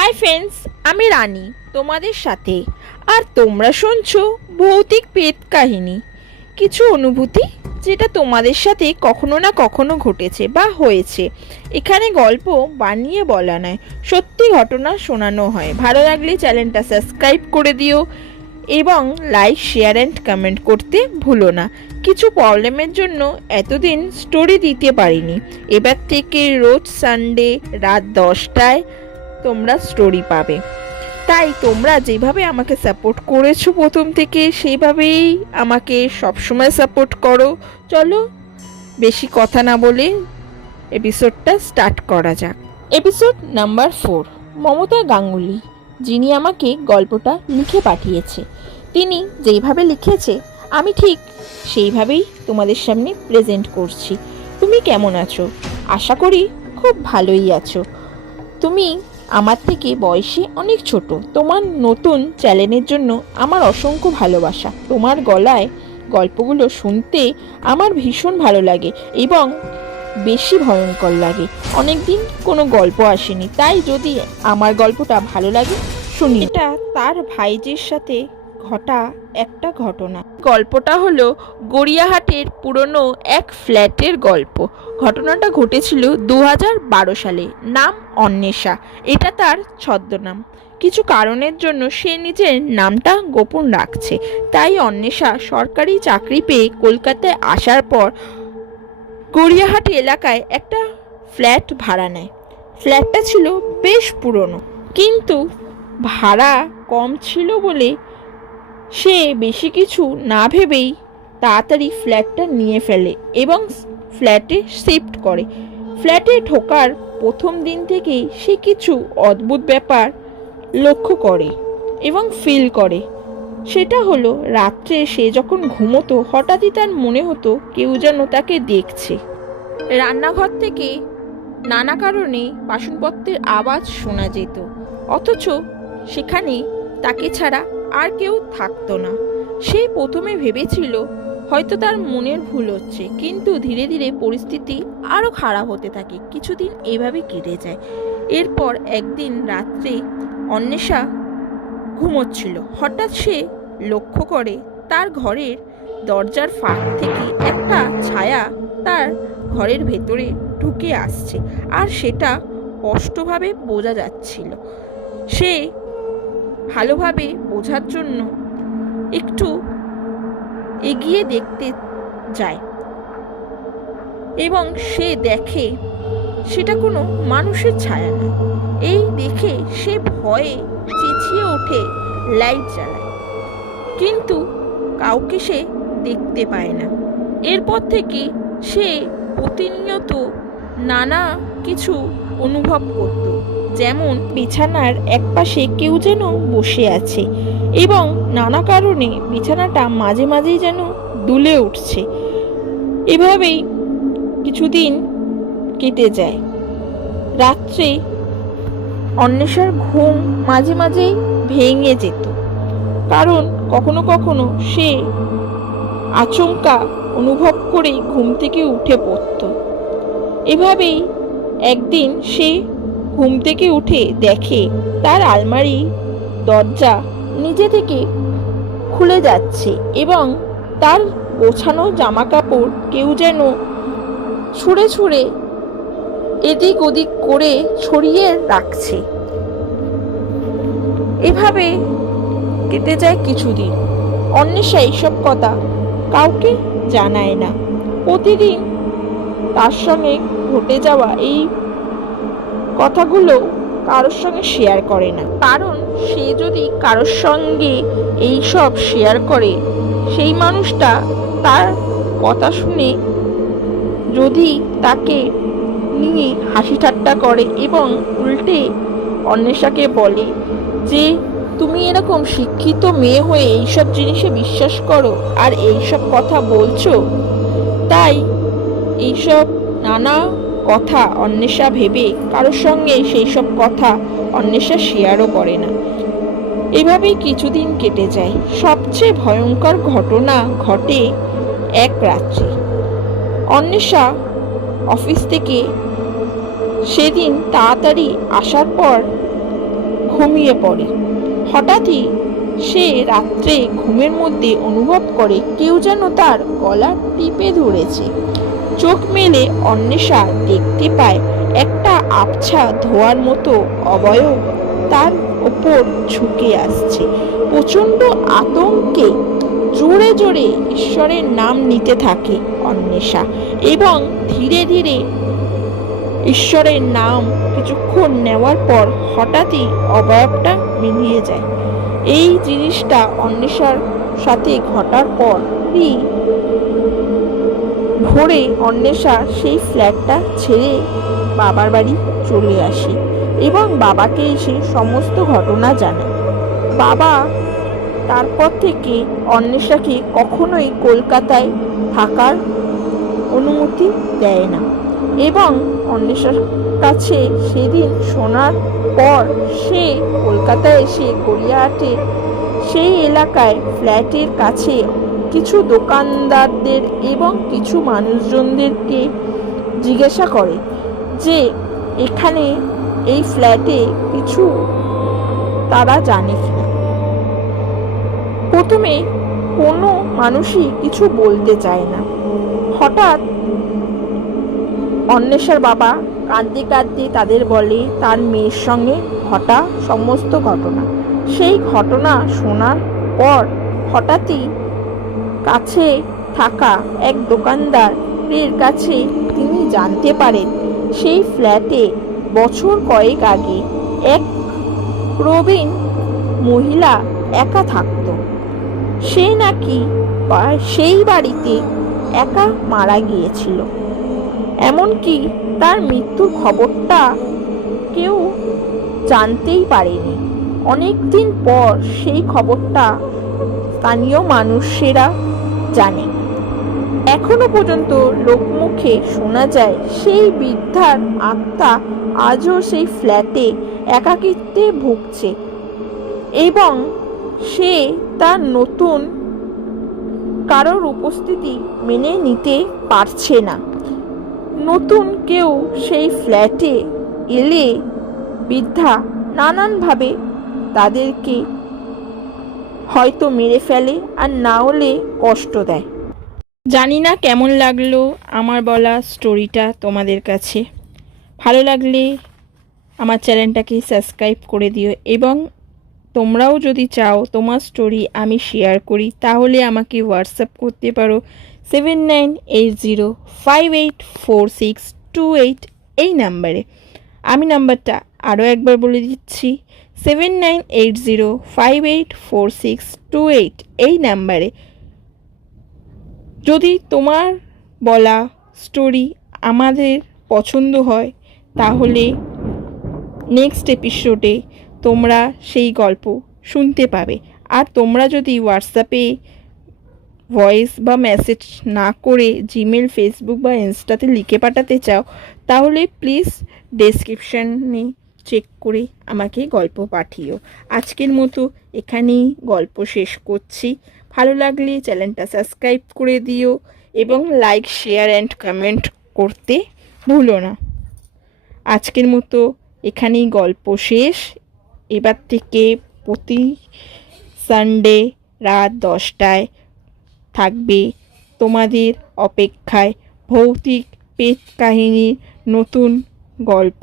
Hi friends, আমি রানী তোমাদের সাথে। আর তোমরা শুনছো ভৌতিক প্রেত কাহিনী, কিছু অনুভূতি যেটা তোমাদের সাথে কখনো না কখনো ঘটেছে বা হয়েছে। এখানে গল্প বানিয়ে বলা নয়, সত্যি ঘটনা শোনানো হয়। ভালো লাগলে চ্যানেলটা সাবস্ক্রাইব করে দিও এবং লাইক, শেয়ার অ্যান্ড কমেন্ট করতে ভুলো না। কিছু প্রবলেমের জন্য এতদিন স্টোরি দিতে পারিনি। এবার থেকে রোজ সানডে রাত 10টায় তোমরা স্টোরি পাবে। তাই তোমরা যেভাবে আমাকে সাপোর্ট করেছো প্রথম থেকে, সেইভাবেই আমাকে সবসময় সাপোর্ট করো। চলো বেশি কথা না বলে এপিসোডটা স্টার্ট করা যাক। Episode number 4। মমতা গাঙ্গুলি, যিনি আমাকে গল্পটা লিখে পাঠিয়েছে, তিনি যেইভাবে লিখেছে আমি ঠিক সেইভাবেই তোমাদের সামনে প্রেজেন্ট করছি। তুমি কেমন আছো? আশা করি খুব ভালোই আছো। তুমি আমার থেকে বয়সে অনেক ছোট। তোমার নতুন চ্যানেলের জন্য আমার অসংখ্য ভালোবাসা। তোমার গলায় গল্পগুলো শুনতে আমার ভীষণ ভালো লাগে এবং বেশি ভয়ঙ্কর লাগে। অনেকদিন কোনো গল্প আসেনি, তাই যদি আমার গল্পটা ভালো লাগে শুনি। এটা তার ভাইজির সাথে ঘটা একটা ঘটনা। গল্পটা হলো গড়িয়াহাটের পুরনো এক ফ্ল্যাটের গল্প। ঘটনাটা ঘটেছিল 2012 সালে। নাম অন্বেষা, এটা তার ছদ্মনাম। কিছু কারণের জন্য সে নিজের নামটা গোপন রাখছে। তাই অন্বেষা সরকারি চাকরি পেয়ে কলকাতায় আসার পর গড়িয়াহাটি এলাকায় একটা ফ্ল্যাট ভাড়া নেয়। ফ্ল্যাটটা ছিল বেশ পুরনো, কিন্তু ভাড়া কম ছিল বলে সে বেশি কিছু না ভেবেই তাড়াতাড়ি ফ্ল্যাটটা নিয়ে ফেলে এবং ফ্ল্যাটে শিফট করে। ফ্ল্যাটে ঢোকার প্রথম দিন থেকেই সে কিছু অদ্ভুত ব্যাপার লক্ষ্য করে এবং ফিল করে। সেটা হলো, রাত্রে সে যখন ঘুমোতো হঠাৎই তার মনে হতো কেউ যেন তাকে দেখছে। রান্নাঘর থেকে নানা কারণে বাসনপত্রের আওয়াজ শোনা যেত, অথচ সেখানে তাকে ছাড়া আর কেউ থাকতো না। সে প্রথমে ভেবেছিল হয়তো তার মনের ভুল হচ্ছে, কিন্তু ধীরে ধীরে পরিস্থিতি আরও খারাপ হতে থাকে। কিছুদিন এইভাবে কেটে যায়। এরপর একদিন রাত্রে অন্বেষা ঘুমোচ্ছিল। হঠাৎ সে লক্ষ্য করে তার ঘরের দরজার ফাঁক থেকে একটা ছায়া তার ঘরের ভেতরে ঢুকে আসছে, আর সেটা স্পষ্টভাবে বোঝা যাচ্ছিল। সে ভালোভাবে বোঝার জন্য একটু এগিয়ে দেখতে যায় এবং সে দেখে সেটা কোনো মানুষের ছায়া না। এই দেখে সে ভয়ে চেঁচিয়ে ওঠে, লাইট জ্বালায়, কিন্তু কাউকে সে দেখতে পায় না। এরপর থেকে সে প্রতিনিয়ত নানা কিছু অনুভব করত, যেমন বিছানার একপাশে কেউ যেন বসে আছে এবং নানা কারণে বিছানাটা মাঝে মাঝেই যেন দুলে উঠছে। এভাবেই কিছুদিন কেটে যায়। রাত্রে অন্বেষার ঘুম মাঝে মাঝেই ভেঙে যেত, কারণ কখনো কখনো সে আচমকা অনুভব করেই ঘুম থেকে উঠে পড়ত। এভাবেই একদিন সে ঘুম থেকে উঠে দেখে তার আলমারি দরজা নিজে থেকে খুলে যাচ্ছে এবং তার গোছানো জামা কাপড় কেউ যেন ছুঁড়ে ছুঁড়ে এদিক ওদিক করে ছড়িয়ে রাখছে। এভাবে কেটে যায় কিছুদিন। অন্বেষা এইসব কথা কাউকে জানায় না। প্রতিদিন তার সঙ্গে ঘটে যাওয়া এই কথাগুলো কারোর সঙ্গে শেয়ার করে না, কারণ সে যদি কারোর সঙ্গে এই সব শেয়ার করে, সেই মানুষটা তার কথা শুনে যদি তাকে নিয়ে হাসি ঠাট্টা করে এবং উল্টে অন্বেষাকে বলে যে তুমি এরকম শিক্ষিত মেয়ে হয়ে এইসব জিনিসে বিশ্বাস করো আর এইসব কথা বলছো। তাই এইসব নানা কথা অন্বেষা ভেবে কারোর সঙ্গে সেই সব কথা অন্বেষা শেয়ারও করে না। এভাবেই কিছুদিন কেটে যায়। সবচেয়ে ভয়ঙ্কর ঘটনা ঘটে এক রাত্রে। অন্বেষা অফিস থেকে সেদিন তাড়াতাড়ি আসার পর ঘুমিয়ে পড়ে। হঠাৎই সে রাত্রে ঘুমের মধ্যে অনুভব করে কেউ যেন তার গলা টিপে ধরেছে। চোখ মেলে অন্বেষা দেখতে পায় একটা আবছা ধোঁয়ার মতো অবয়ব তার ওপর ঝুঁকে আসছে। প্রচন্ড আতঙ্কে জোরে জোরে ঈশ্বরের নাম নিতে থাকে অন্বেষা, এবং ধীরে ধীরে ঈশ্বরের নাম কিছুক্ষণ নেওয়ার পর হঠাৎই অবয়বটা মিলিয়ে যায়। এই জিনিসটা অন্বেষার সাথে ঘটার পরই ভোরে অন্বেষা সেই ফ্ল্যাটটা ছেড়ে বাবার বাড়ি চলে আসে এবং বাবাকে এসে সমস্ত ঘটনা জানায়। বাবা তারপর থেকে অন্বেষাকে কখনোই কলকাতায় থাকার অনুমতি দেয় না, এবং অন্বেষার কাছে সেদিন শোনার পর সে কলকাতায় এসে গড়িয়াহাটে সেই এলাকায় ফ্ল্যাটের কাছে কিছু দোকানদারদের এবং কিছু মানুষজনদেরকে জিজ্ঞাসা করে যে এখানে এই ফ্ল্যাটে কিছু তারা জানে কিনা। প্রথমে কোনো মানুষই কিছু বলতে চায় না। হঠাৎ অন্বেষার বাবা কাঁদতে কাঁদতে তাদের বলে তার মেয়ের সঙ্গে ঘটা সমস্ত ঘটনা। সেই ঘটনা শোনার পর হঠাৎই কাছে থাকা এক দোকানদারের কাছে তিনি জানতে পারেন সেই ফ্ল্যাটে বছর কয়েক আগে এক প্রবীণ মহিলা একা থাকত। সে নাকি সেই বাড়িতে একা মারা গিয়েছিল, এমনকি তার মৃত্যুর খবরটা কেউ জানতেই পারেনি। অনেকদিন পর সেই খবরটা স্থানীয় মানুষেরা জানে। এখনো পর্যন্ত লোকমুখে শোনা যায় সেই বৃদ্ধার আত্মা আজও সেই ফ্ল্যাটে একাকিত্বে ভুগছে এবং সে তার নতুন কারোর উপস্থিতি মেনে নিতে পারছে না। নতুন কেউ সেই ফ্ল্যাটে এলে বৃদ্ধা নানানভাবে তাদেরকে হয়তো মেরে ফেলে, আর না হলে কষ্ট দেয়। জানি না কেমন লাগলো আমার বলা স্টোরিটা তোমাদের কাছে। ভালো লাগলে আমার চ্যানেলটাকে সাবস্ক্রাইব করে দিও, এবং তোমরাও যদি চাও তোমার স্টোরি আমি শেয়ার করি তাহলে আমাকে হোয়াটসঅ্যাপ করতে পারো 7980584628 এই নাম্বারে। আমি নাম্বারটা আরও একবার বলে দিচ্ছি 7980584628 এই নাম্বারে। যদি তোমার বলা স্টোরি আমাদের পছন্দ হয় তাহলে নেক্সট এপিসোডে তোমরা সেই গল্প শুনতে পাবে। আর তোমরা যদি হোয়াটসঅ্যাপে ভয়েস বা মেসেজ না করে জিমেল, ফেসবুক বা ইনস্টাতে লিখে পাঠাতে চাও তাহলে প্লিজ ডেসক্রিপশানে চেক করে আমাকে গল্প পাঠিও। আজকের মতো এখানেই গল্প শেষ করছি। ভালো লাগলে চ্যানেলটা সাবস্ক্রাইব করে দিও এবং লাইক, শেয়ার অ্যান্ড কমেন্ট করতে ভুলো না। আজকের মতো এখানেই গল্প শেষ। এবার থেকে প্রতি সানডে রাত 10টায় থাকবে তোমাদের অপেক্ষায় ভৌতিক প্রেত কাহিনীর নতুন গল্প।